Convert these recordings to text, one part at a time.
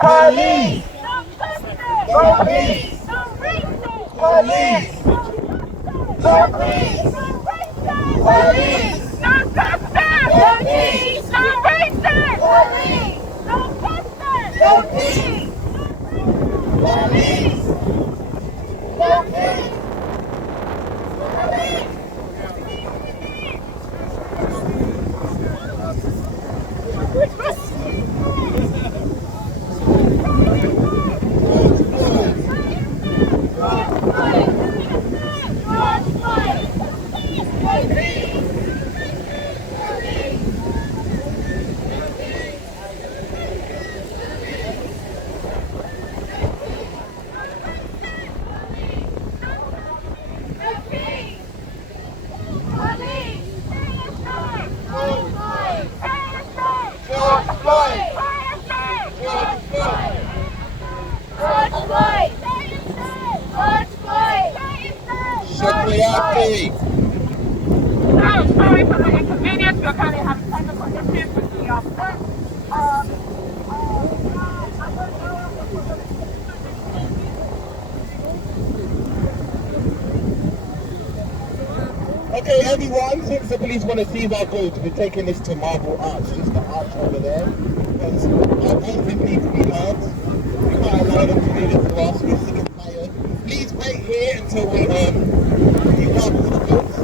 Police! No Police! Police! No police! Police! No justice! Police! No racist! Police! No justice! No peace! Police! No peace! Police! Sorry for the inconvenience. We're currently having technical issues with the officer. Okay, everyone, since the police want to seize our goods, we're taking this to Marble Arch. This is the arch over there. Because our voices need to be heard. We can't allow them to do this to us. We're sick and tired. Please wait here until we decouple the goods.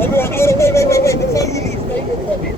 Everyone, wait. Before you leave, stay here for me.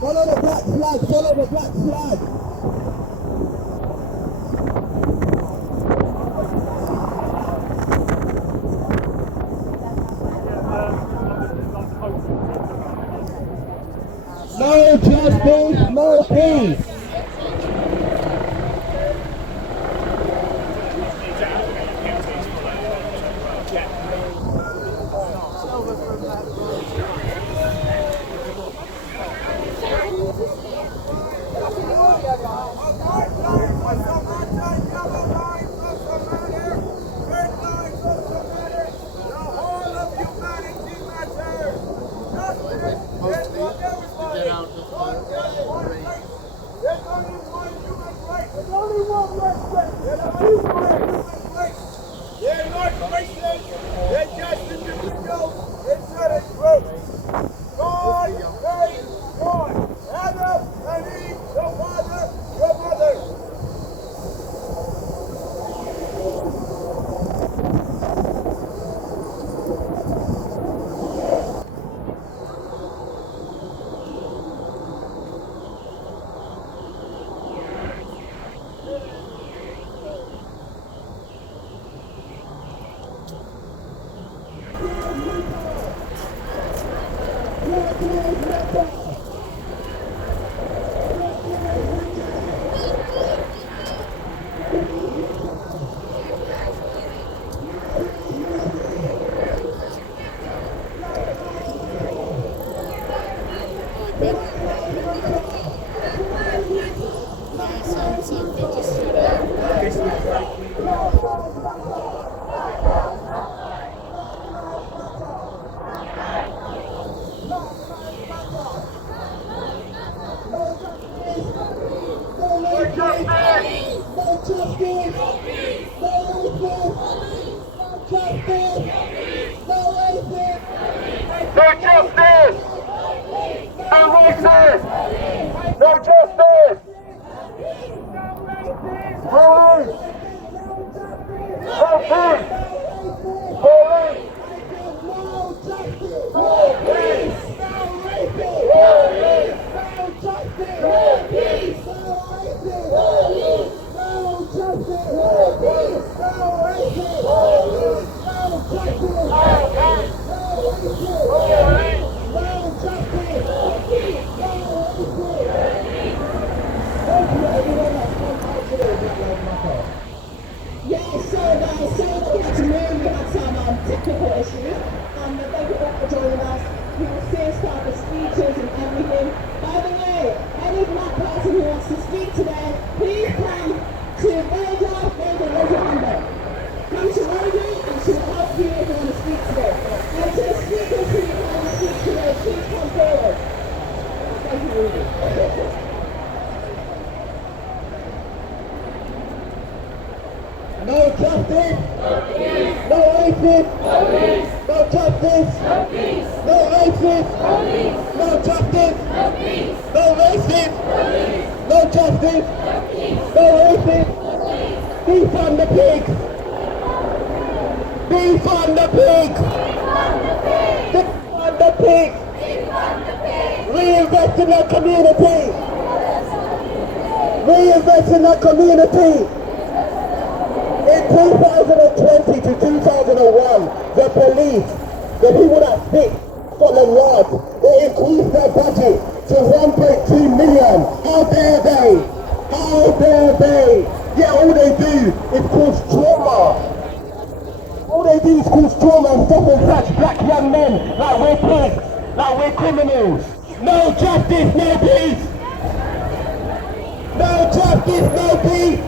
Follow the black flag, follow the black flag. No justice, no peace. They're not racist. They're just No justice, no racist, no justice, no racist, no justice, no racist, no justice, no racist. Defund the pigs, defund the pigs, defund the pigs, reinvest in the community, reinvest in the community. In 2020 to 2001, the police, the people that stick Scotland Yard, they increased their budget to 1.2 million. How dare they? How dare they? Yeah, all they do is cause trauma. All they do is cause trauma and stop and catch black young men like we're pigs, like we're criminals. No justice, no peace. No justice, no peace.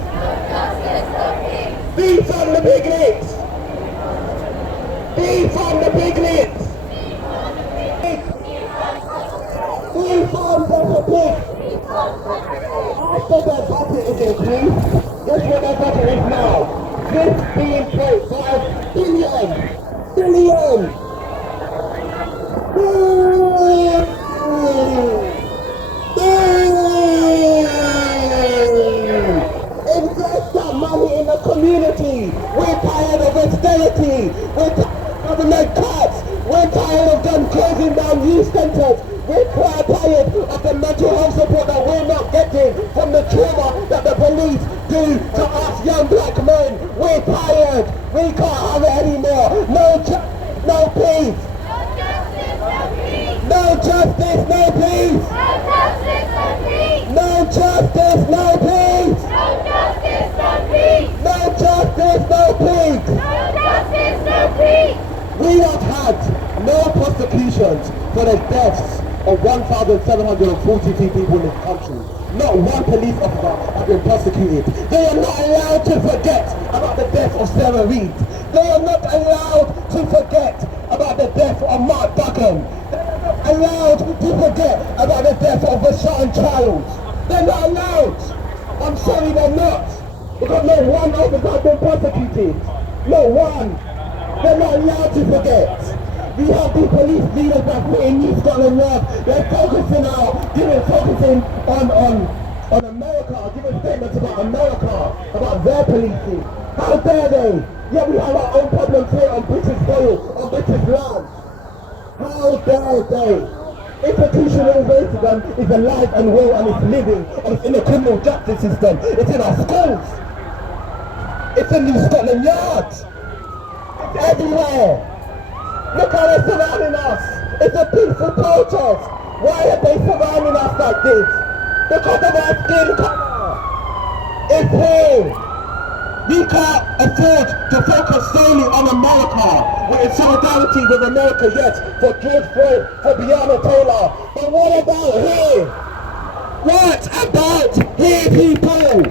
Defund the piglets! Defund the piglets! Defund the pigs! After their budget is increased, guess what their budget is now? 15.5 billion! Invest that money in the community. We're tired of austerity. We're tired of government cuts. We're tired of them closing down youth centres. We're tired of the mental health support that we're not getting from the trauma that the police do to us young black men. We're tired. We can't have it anymore. No justice, no peace. No justice, no peace. No justice, no peace. No justice, no peace. We have had no prosecutions for the deaths of 1,742 people in this country. Not one police officer has been prosecuted. They are not allowed to forget about the death of Sarah Reid. They are not allowed to forget about the death of Mark Buchan. They are not allowed to forget about the death of Rashawn Childs. They're not allowed. I'm sorry, they're not. Because no one officer has been prosecuted. No one. They're not allowed to forget. We have these police leaders that put in New Scotland Yard. They're focusing on America, giving statements about America, about their policing. How dare they? Yeah, we have our own problems here on British soil, on British land. How dare they? Institutional racism is alive and well and it's living and it's in the criminal justice system. It's in our schools. It's in New Scotland Yard. It's everywhere. Look how they're surrounding us. It's a peaceful protest. Why are they surrounding us like this? Because of our skin color. It's here. We can't afford to focus solely on America. We're in solidarity with America, yes, for George Floyd, for Breonna Taylor. But what about here? What about here, people?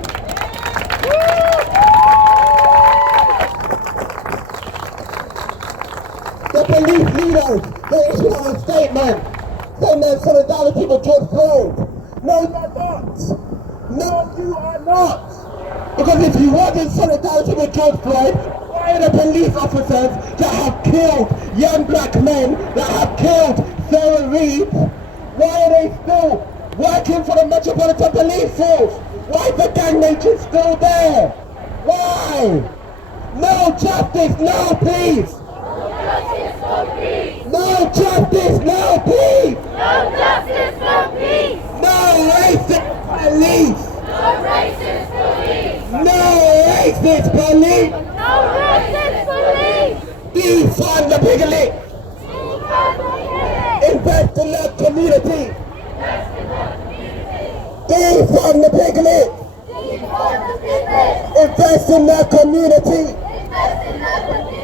The police leaders, they issued a statement saying there's solidarity with George Floyd. No, you're not. No, you are not. Because if you weren't in solidarity with George Floyd, why are the police officers that have killed young black men, that have killed Sarah Reid, why are they still working for the Metropolitan Police Force? Why is the gang nature still there? Why? No justice, no peace. No justice, no peace. No justice, no peace. No racist police. No racist police. No racist police. No racist police. Defund the piglet. Defund the piglet. Invest in the community. Invest in the community. Defund the piglet. Defund the piglet. Invest in the community. Invest in the community.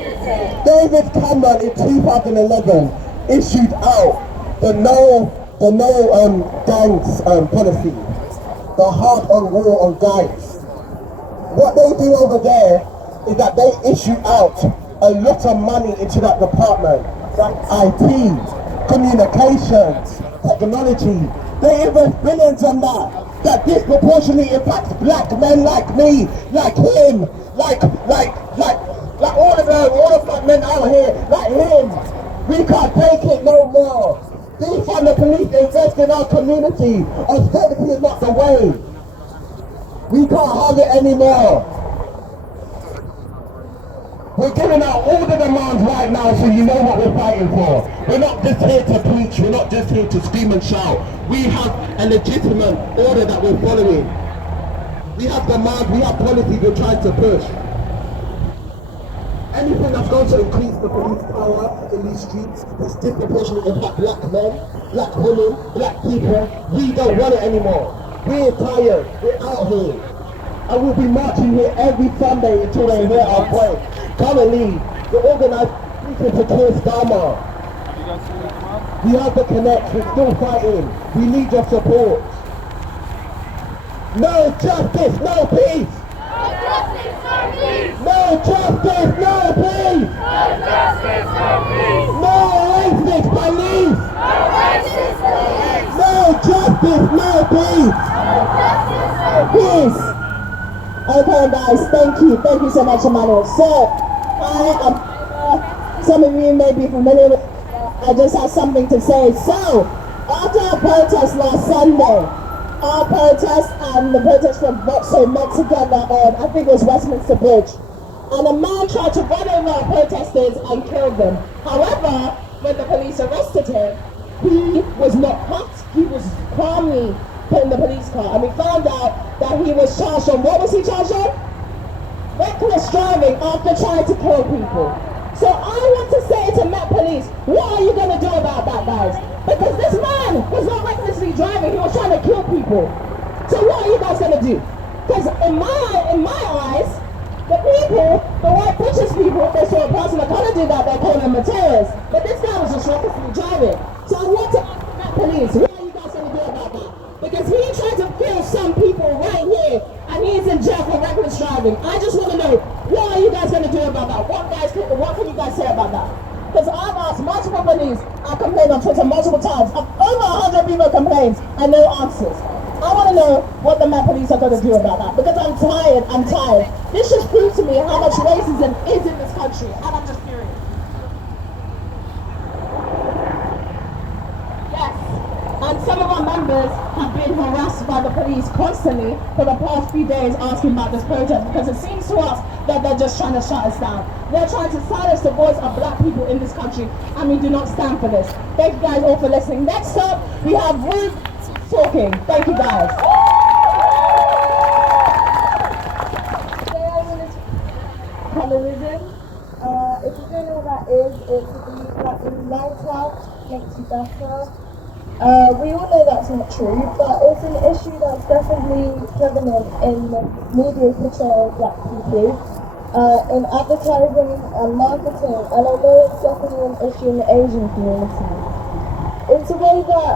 David Cameron in 2011 issued out the no gangs policy, the hard on war on gangs. What they do over there is that they issue out a lot of money into that department, like IT, communications, technology. They invest billions on that disproportionately impacts black men like me, like him, like all of black men out here, like him. We can't take it no more. Defund the police, invest in our community. Austerity is not the way. We can't have it anymore. We're giving out all the demands right now so you know what we're fighting for. We're not just here to preach, we're not just here to scream and shout. We have a legitimate order that we're following. We have demands, we have policies we're trying to push. Anything that's going to increase the police power in these streets is disproportionately impact black men, black women, black people. We don't want it anymore. We're tired, we're out here. And we'll be marching here every Sunday until they hear our voice. Currently, the organized people to kill Starmer. We have to connect, we're still fighting. We need your support. No justice, no peace. No justice, no peace. No justice, no peace. No justice, no peace. No racist police. No racist police. No justice, no peace. No justice, no peace. Peace. Okay guys, thank you so much, Emmanuel. So, some of you may be familiar with, I just have something to say. So, after our protest last Sunday, our protest and the protest from Vauxhall met together on, I think it was Westminster Bridge, and a man tried to run over our protesters and kill them. However, when the police arrested him, he was not cut, he was calmly put in the police car, and we found out that he was charged on, what was he charged on? Reckless driving after trying to kill people. So I want to say to Met Police, what are you going to do about that, guys? Because this man was not recklessly driving, he was trying to kill people. So what are you guys going to do? Because in my eyes, the people, the white British people, if they saw a person of color do that, they call them materials. But this guy was just recklessly driving. So I want to ask the Met Police, what are you guys going to do about that? Because he tried to kill some people right here, and he's in jail for reckless driving. I just want to know, what are you guys going to do about that? What can you guys say about that? Because I've asked multiple police, I've complained on Twitter multiple times, over 100 people complained, and no answers. I want to know what the Met Police are going to do about that, because I'm tired. This just proves to me how much racism is in this country, and I'm just furious. Yes, and some of our members have been harassed by the police constantly for the past few days asking about this protest, because it seems to us that they're just trying to shut us down. They're trying to silence the voice of black people in this country, and we do not stand for this. Thank you guys all for listening. Next up, we have Ruth talking. Thank you guys. Today I'm going to talk colorism. If you don't know what that is, it's the belief that being light out makes you better. We all know that's not true, but it's an issue that's definitely prevalent in media portrayal of black people, in advertising and marketing, and I know it's definitely an issue in the Asian community. It's a way that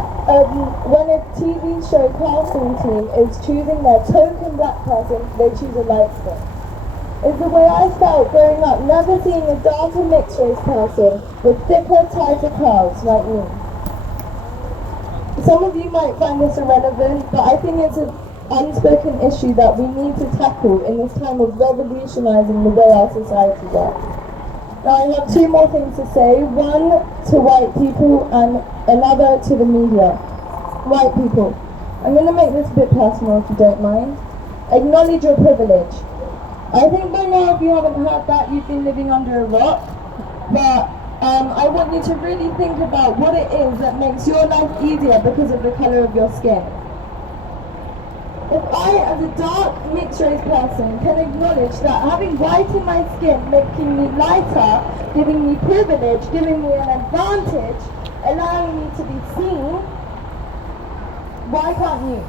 when a TV show casting team is choosing their token black person, they choose a light skin. It's the way I felt growing up, never seeing a darker mixed race person with thicker, tighter curls like me. Some of you might find this irrelevant, but I think it's an unspoken issue that we need to tackle in this time of revolutionizing the way our society works. Now I have two more things to say, one to white people and another to the media. White people, I'm going to make this a bit personal if you don't mind. Acknowledge your privilege. I think by now, if you haven't heard that, you've been living under a rock, but I want you to really think about what it is that makes your life easier because of the colour of your skin. If I, as a dark, mixed race person, can acknowledge that having white in my skin, making me lighter, giving me privilege, giving me an advantage, allowing me to be seen, why can't you?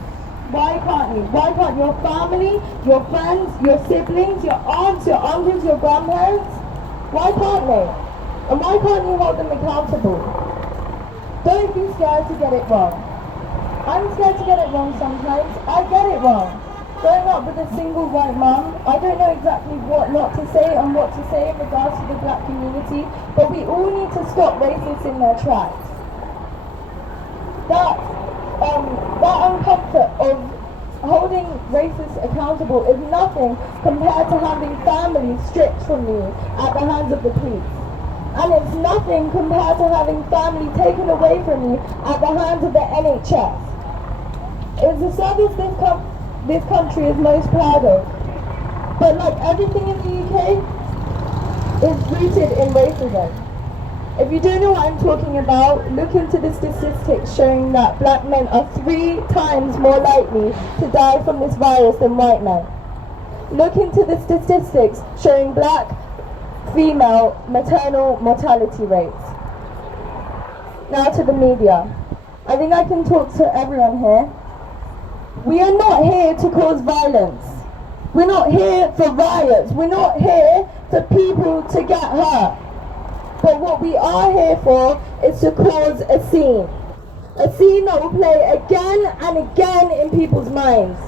Why can't you? Why can't your family, your friends, your siblings, your aunts, your uncles, your grandparents? Why can't they? And why can't you hold them accountable? Don't be scared to get it wrong. I'm scared to get it wrong sometimes. I get it wrong. Growing up with a single white mum, I don't know exactly what not to say and what to say in regards to the black community, but we all need to stop racists in their tracks. That uncomfort of holding racists accountable is nothing compared to having families stripped from me at the hands of the police. And it's nothing compared to having family taken away from me at the hands of the NHS. It's a service this country is most proud of. But like everything in the UK, it's rooted in racism. If you don't know what I'm talking about, look into the statistics showing that black men are 3 times more likely to die from this virus than white men. Look into the statistics showing black female maternal mortality rates. Now to the media. I think I can talk to everyone here. We are not here to cause violence. We're not here for riots. We're not here for people to get hurt. But what we are here for is to cause a scene. A scene that will play again and again in people's minds.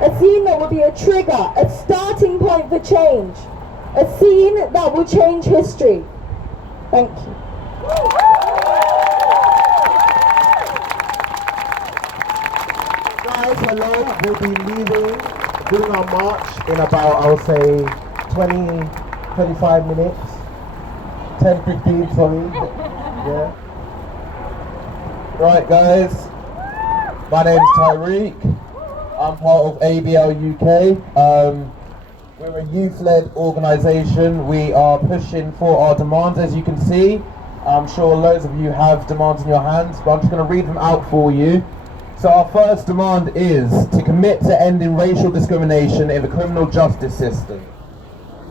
A scene that will be a trigger, a starting point for change. A scene that will change history. Thank you. Guys, hello. We'll be leaving, doing our march in about, I'll say, 20, 25 minutes. 10, 15, sorry. Yeah. Right, guys. My name's Tyreek. I'm part of ABL UK. We're a youth-led organisation. We are pushing for our demands, as you can see. I'm sure loads of you have demands in your hands, but I'm just going to read them out for you. So our first demand is to commit to ending racial discrimination in the criminal justice system.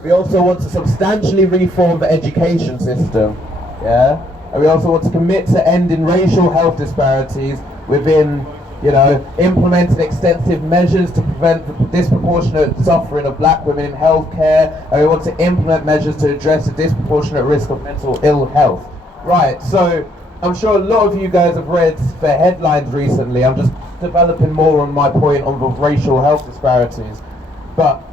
We also want to substantially reform the education system, yeah? And we also want to commit to ending racial health disparities within, implementing extensive measures to prevent the disproportionate suffering of black women in healthcare, and we want to implement measures to address the disproportionate risk of mental ill health. Right, so I'm sure a lot of you guys have read the headlines recently. I'm just developing more on my point on the racial health disparities. But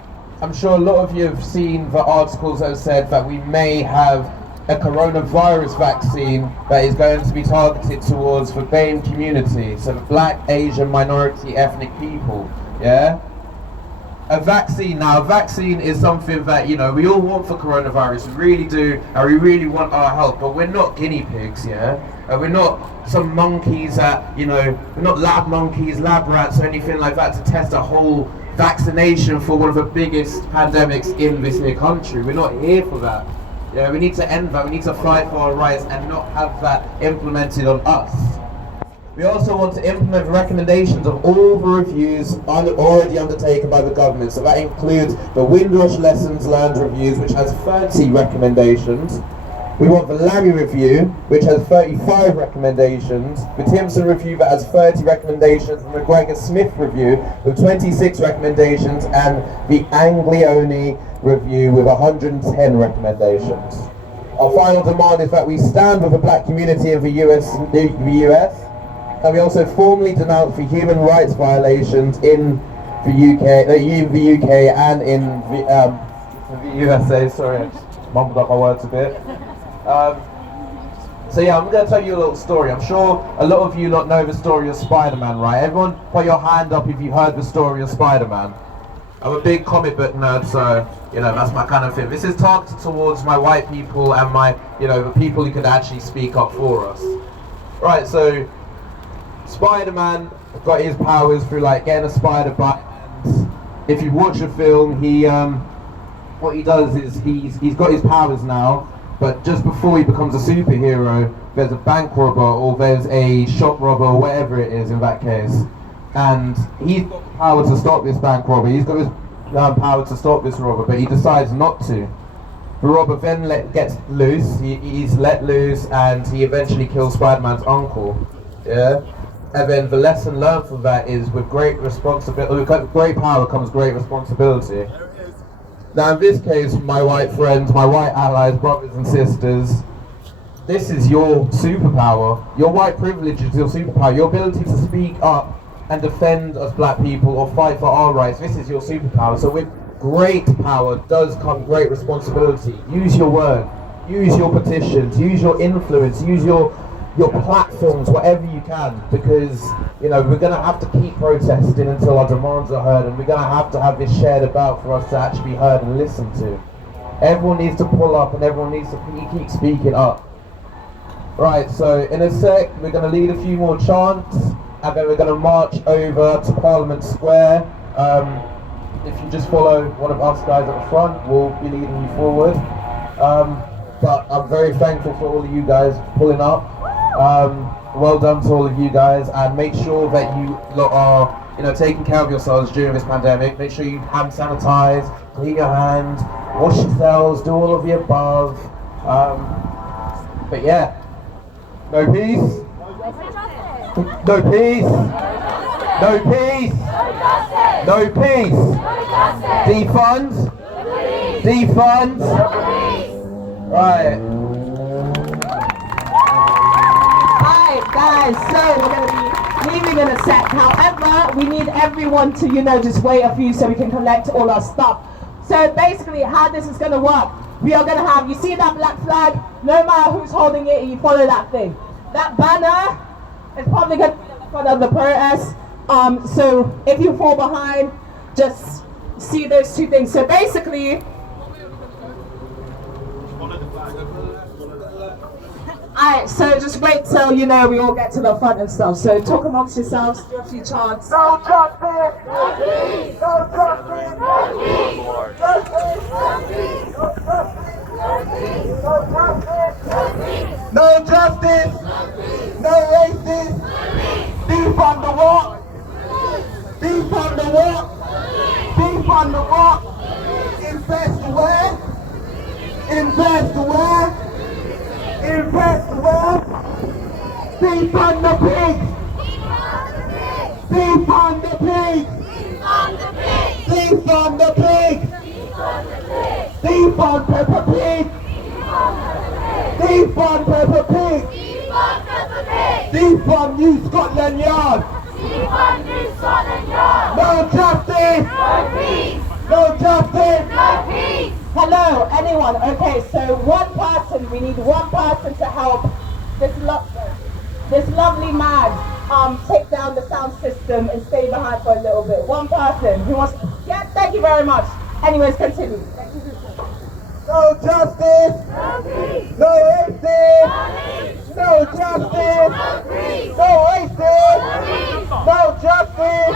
I'm sure a lot of you have seen the articles that have said that we may have a coronavirus vaccine that is going to be targeted towards the BAME community, so the black, Asian, minority, ethnic people, yeah? A vaccine is something that, we all want for coronavirus, we really do, and we really want our help, but we're not guinea pigs, yeah? We're not some monkeys that, we're not lab monkeys, lab rats, or anything like that to test a whole vaccination for one of the biggest pandemics in this here country. We're not here for that. Yeah, we need to end that. We need to fight for our rights and not have that implemented on us. We also want to implement the recommendations of all the reviews already undertaken by the government. So that includes the Windrush Lessons Learned Reviews, which has 30 recommendations. We want the Lammy Review, which has 35 recommendations, the Timpson Review that has 30 recommendations, and the Gregor Smith Review with 26 recommendations, and the Anglione Review with 110 recommendations. Our final demand is that we stand with the black community in the US, and we also formally denounce the human rights violations in the UK and in the USA. Sorry, I just mumbled up my words a bit. So yeah, I'm going to tell you a little story. I'm sure a lot of you lot know the story of Spider-Man, right? Everyone put your hand up if you heard the story of Spider-Man. I'm a big comic book nerd, so, you know, that's my kind of thing. This is targeted towards my white people and my, you know, the people who could actually speak up for us. Right, so Spider-Man got his powers through, like, getting a spider bite, and if you watch the film, he, what he does is he's got his powers now, but just before he becomes a superhero, there's a bank robber or there's a shop robber or whatever it is in that case. And he's got the power to stop this bank robber, he's got his power to stop this robber, but he decides not to. The robber then gets loose, he's let loose, and he eventually kills Spider-Man's uncle. Yeah? And then the lesson learned from that is with great power comes great responsibility. Now in this case, my white friends, my white allies, brothers and sisters, this is your superpower. Your white privilege is your superpower. Your ability to speak up and defend us black people or fight for our rights, this is your superpower. So with great power does come great responsibility. Use your word, use your petitions, use your influence, use your platforms, whatever you can, because, you know, we're going to have to keep protesting until our demands are heard, and we're going to have this shared about for us to actually be heard and listened to. Everyone needs to pull up and everyone needs to keep speaking up. Right, so in a sec, we're going to lead a few more chants, and then we're going to march over to Parliament Square. If you just follow one of us guys at the front, we'll be leading you forward. But I'm very thankful for all of you guys pulling up. Well done to all of you guys, and make sure that you lot are, you know, taking care of yourselves during this pandemic. Make sure you hand sanitize, clean your hands, wash yourselves, do all of the above. But yeah, no peace, no peace, no peace, no peace. Defund, defund. Right. Guys, so we're going to be leaving in a sec. However, we need everyone to, you know, just wait a few so we can collect all our stuff. So basically, how this is going to work, we are going to have, you see that black flag? No matter who's holding it, you follow that thing. That banner is probably going to be in front of the protest. So if you fall behind, just see those two things. So basically, alright, so just wait till, you know, we all get to the front and stuff. So talk amongst yourselves, do a few chants. No justice! No peace! No justice! No peace! No justice! No justice! Defund the what? Defund the what? Defund the what? Invest where? Invest where? Invest where? Defund the pigs! Defund the pigs! Defund the pigs! Defund Peppa Pig! Defund Peppa Pig! Defund New Scotland Yard! No justice! No peace! No justice! No peace! Hello, anyone? Okay, so one person, we need one person to help this lovely man take down the sound system and stay behind for a little bit. One person who wants to, yeah, thank you very much. Anyways, continue. No justice! No peace! No justice! No justice! No justice! No justice!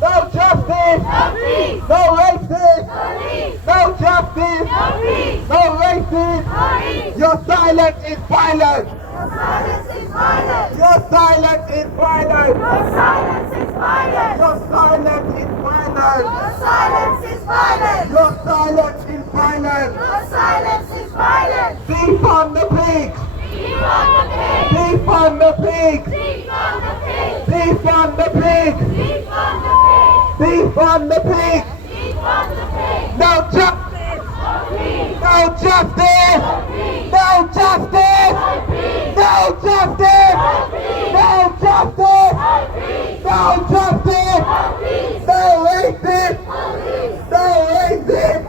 No justice! No justice! No racist! No justice! No racist! Your silence is violence! Your silence is violence! Your silence is violence! Your silence is violence! Your silence is violence! Your silence is violence! Your silence is violence. Your silence is violence. Defund the pigs. Defund the pig. Defund the pigs. Defund the pig. Defund the pigs. Defund the pig. Defund the pig. No justice. No peace. No justice. No peace. No justice. No peace. No justice. No No justice. peace. No racist.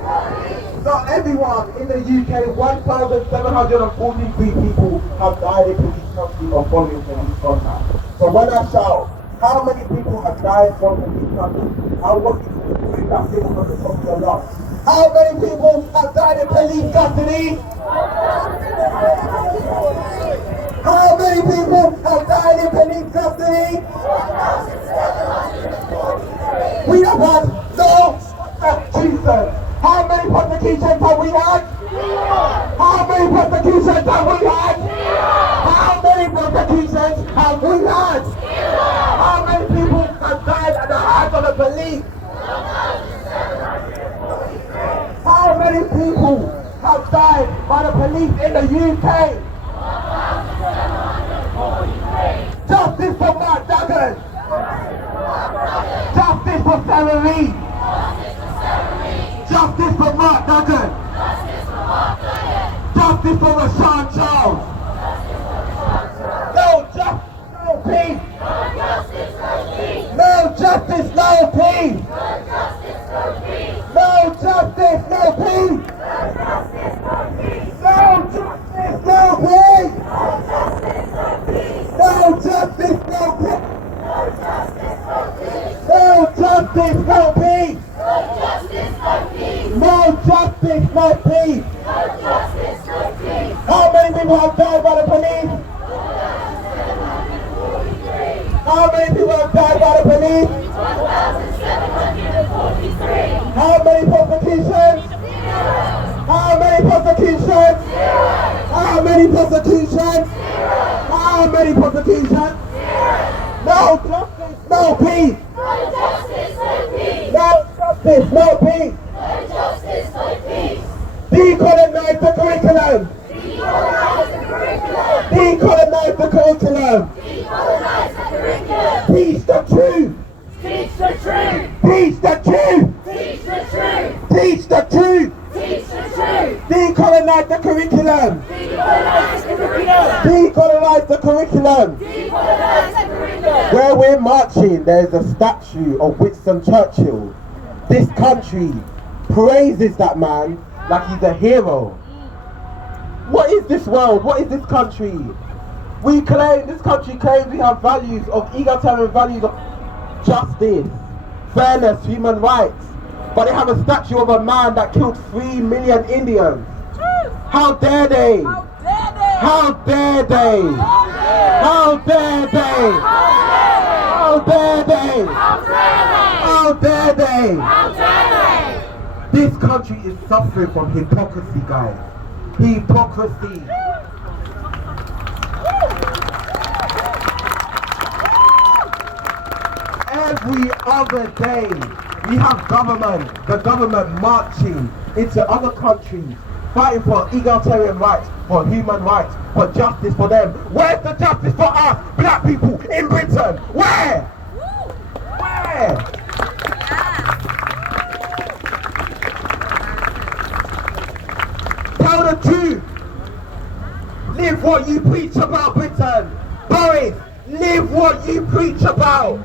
So everyone in the UK, 1,743 people have died in police custody or following police contact. So when I shout, how many people have died from police custody? I want you to bring that figure from the top of your lungs. How many people have died in police custody? How many people have died in police custody? We have had no executions. How many prosecutions have we had? How many prosecutions have we had? How many prosecutions have we had? How many people have died at the hands of the police? How many people have died by the police in the UK? Justice for Mark Duggan! Justice for Sarah Reid! Justice for Mark Duggan! Justice for Rashawn Charles! No justice, no peace! No justice, no peace! No justice, no peace! No justice, no peace! No justice, no peace! No justice, no peace! No justice, no peace! How many people have died by the police? How many people have died by the police? 1,743. How many prosecutions? How many prosecutions? How many prosecutions? How many prosecutions? No justice, no peace! No justice, no peace. No justice, no peace! No justice, no peace. Decolonize the curriculum! Decolonize the curriculum. Decolonize the curriculum! Decolonize the curriculum. Teach the truth! Teach the truth. Teach the truth! Teach the truth. Teach the truth! Teach the truth. Decolonize the curriculum! Decolonize the curriculum. Decolonize the curriculum! Decolonize the curriculum. Where we're marching, there's a statue of Winston Churchill. This country praises that man like he's a hero. What is this world? What is this country? This country claims we have values of egalitarian values of justice, fairness, human rights. But they have a statue of a man that killed 3 million Indians. How dare they? How dare they? How dare they? How dare they? How dare they? This country is suffering from hypocrisy, guys. Hypocrisy. Every other day, we have the government marching into other countries, fighting for egalitarian rights, for human rights, for justice for them. Where's the justice for us, black people in Britain? Where? Where? Tell the truth. Live what you preach about, Britain. Boris, live what you preach about.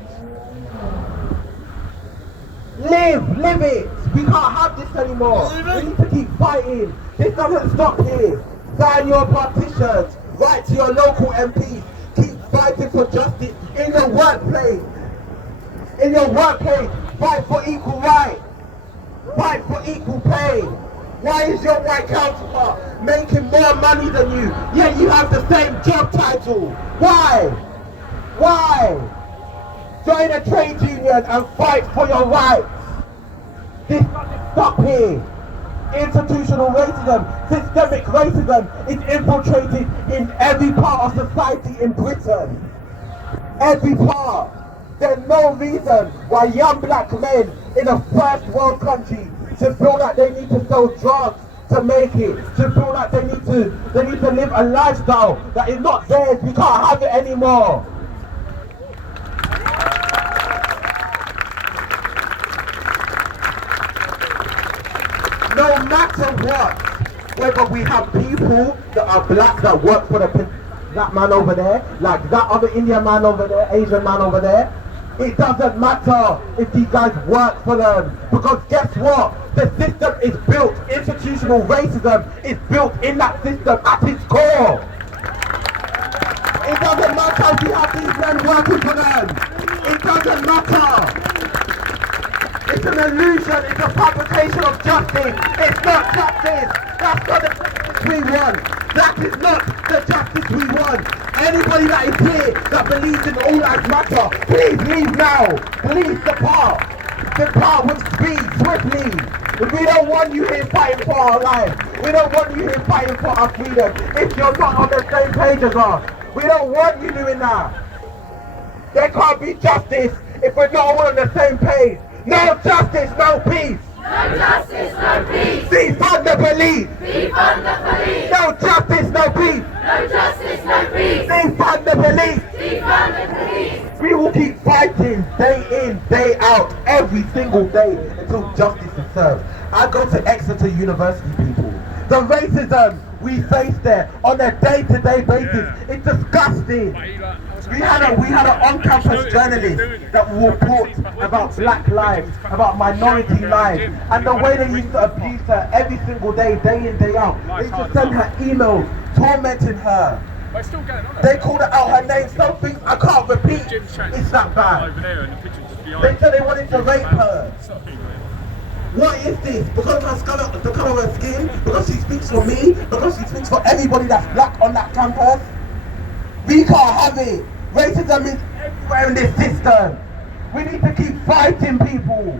Live it. We can't have this anymore. We need to keep fighting. This doesn't stop here. Sign your petitions. Write to your local MPs. Keep fighting for justice in your workplace. In your workplace, fight for equal rights. Fight for equal pay. Why is your white counterpart making more money than you, yet you have the same job title? Why? Why? Join a trade union and fight for your rights. This doesn't stop here. Institutional racism, systemic racism is infiltrated in every part of society in Britain. Every part. There's no reason why young black men in a first world country should feel like they need to sell drugs to make it, should feel like they need to live a lifestyle that is not theirs. We can't have it anymore. No matter what, whether we have people that are black that work for that man over there, like that other Indian man over there, Asian man over there, it doesn't matter if these guys work for them, because guess what? The system is built, institutional racism is built in that system at its core. It doesn't matter if you have these men working for them. It doesn't matter. It's an illusion, it's a fabrication of justice. It's not justice. That's not the justice we want. That is not the justice we want. Anybody that is here that believes in all lives matter, please leave now. Please depart. Depart with speed, swiftly. We don't want you here fighting for our lives. We don't want you here fighting for our freedom. If you're not on the same page as us, we don't want you doing that. There can't be justice if we're not all on the same page. No justice, no peace. No justice, no peace. Defund the police. Defund the police. No justice, no peace. No justice, no peace. Defund the police. Defund the police. We will keep fighting day in, day out, every single day until justice is served. I go to Exeter University, people. The racism we face there on a day-to-day basis, it's disgusting. We had an on-campus journalist that will report about black lives, about minority lives, and the way they used to abuse her every single day, day in, day out. They used to send her emails, tormenting her. They called her out her name, some things I can't repeat. It's that bad. They said they wanted to rape her. What is this? Because of the colour of her skin? Because she speaks for me? Because she speaks for everybody that's black on that campus? We can't have it. Racism is everywhere in this system. We need to keep fighting, people.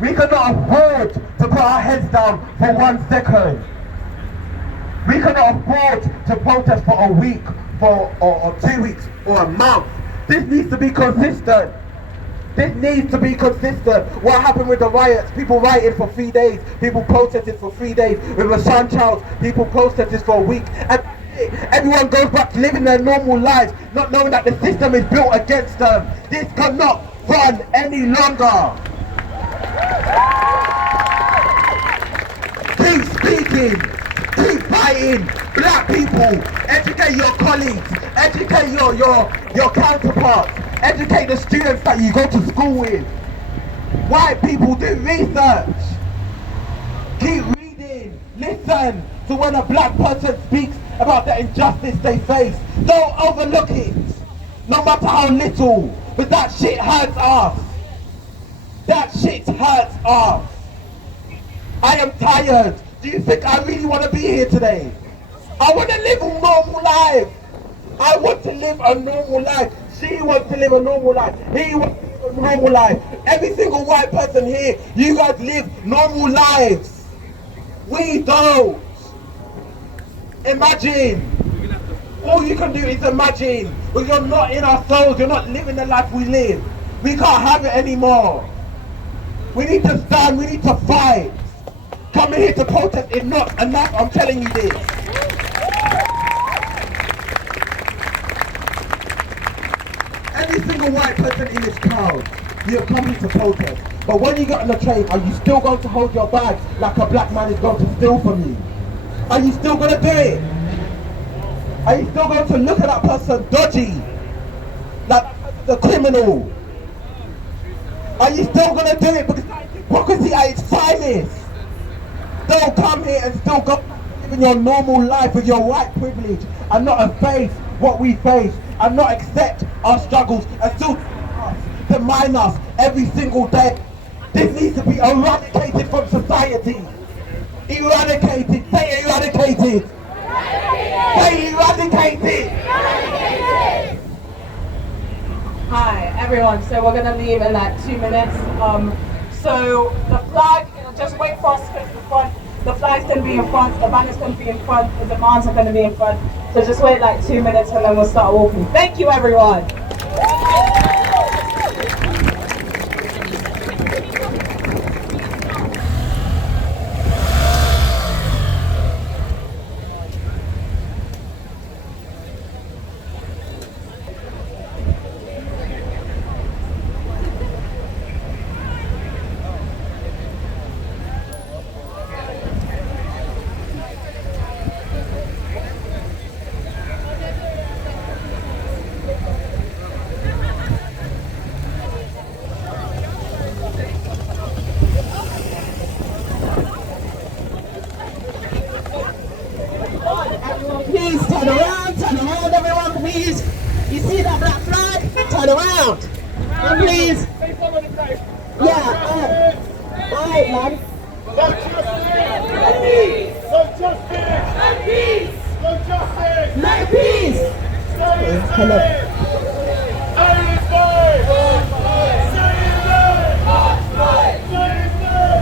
We cannot afford to put our heads down for 1 second. We cannot afford to protest for a week, or 2 weeks, or a month. This needs to be consistent. This needs to be consistent. What happened with the riots? People rioted for 3 days. People protested for 3 days. With the Sunchild, people protested for a week. And everyone goes back to living their normal lives, not knowing that the system is built against them. This cannot run any longer. Keep speaking. Keep fighting. Black people, educate your colleagues. Educate your counterparts. Educate the students that you go to school with. White people, do research. Keep reading. Listen to when a black person speaks about the injustice they face. Don't overlook it. No matter how little. But that shit hurts us. That shit hurts us. I am tired. Do you think I really want to be here today? I want to live a normal life. I want to live a normal life. She wants to live a normal life. He wants to live a normal life. Every single white person here, you guys live normal lives. We don't. Imagine. All you can do is imagine. But you're not in our souls. You're not living the life we live. We can't have it anymore. We need to stand. We need to fight. Coming here to protest is not enough. I'm telling you this. Every single white person in this crowd, you have come here to protest. But when you get on the train, are you still going to hold your bag like a black man is going to steal from you? Are you still going to do it? Are you still going to look at that person dodgy? Like the criminal? Are you still going to do it? Because that's hypocrisy at its finest. Don't come here and still go living your normal life with your white privilege and not face what we face and not accept our struggles and still demand us every single day. This needs to be eradicated from society. Eradicated. Say eradicated. Say eradicated. Hi everyone, so we're going to leave in like 2 minutes. So the flag, just wait for us to face the front. The flag's going to be in front, the banner's going to be in front, the demands are going to be in front. So just wait like 2 minutes and then we'll start walking. Thank you everyone. Please turn around, everyone, please. You see that black flag? Turn around. And please. Yeah, alright, man. No justice! No justice! No peace! No justice! No peace. Hello.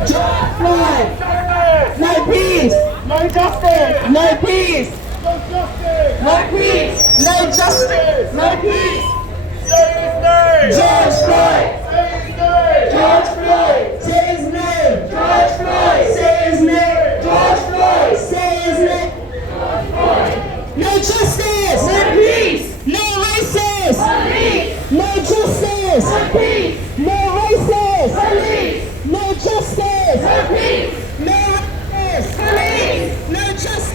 George Floyd. No peace. No justice! No peace. No justice! No peace. No justice. No peace. Say his name! George Floyd. Say his name! George Floyd. Say his name. George Floyd. Say his name. George Floyd. Say his name. No justice. No peace. No racists. Police. No justice. No peace. No racists. Police. No justice.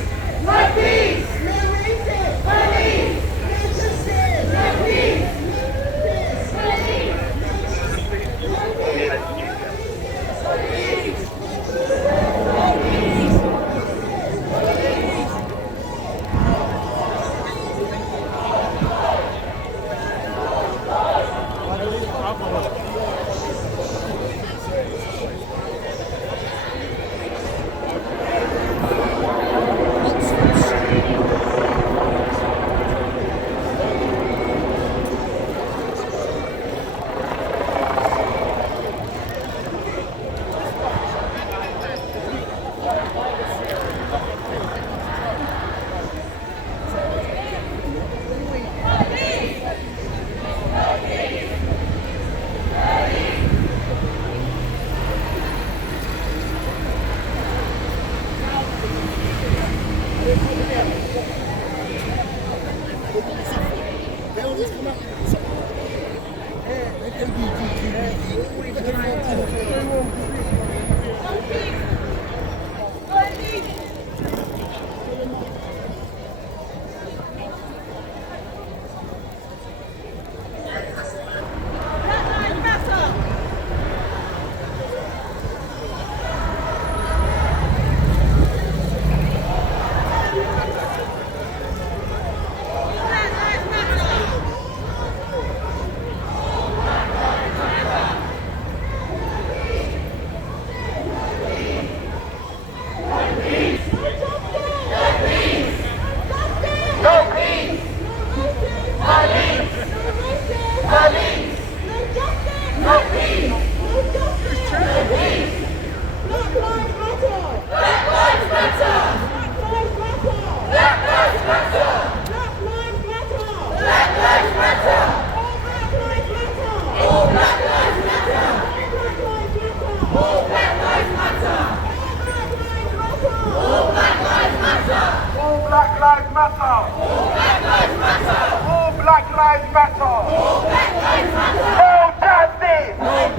No peace. No racists.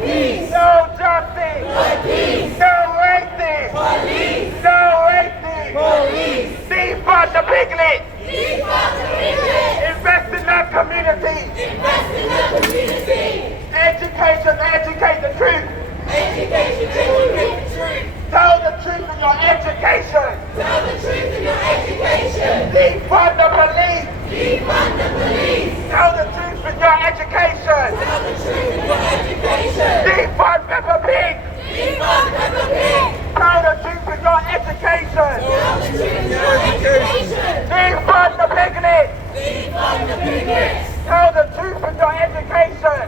Police. No justice. No peace. No racists. Police. No justice. No peace. Educate the truth. Tell the truth in your education. Defund the police. Tell the truth in your education. Defund Peppa Pig. Tell the truth in your education. Defund the piglet. Tell the truth in your education.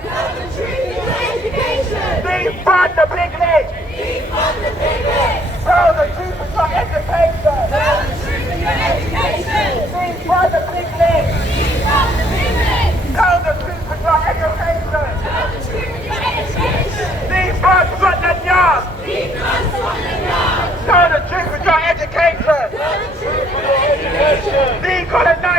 Defund the piglet. Tell the truth in your education. Defund the piglet. Tell the truth in your education. Defund Scotland Yard. Tell the truth in your education. Decolonize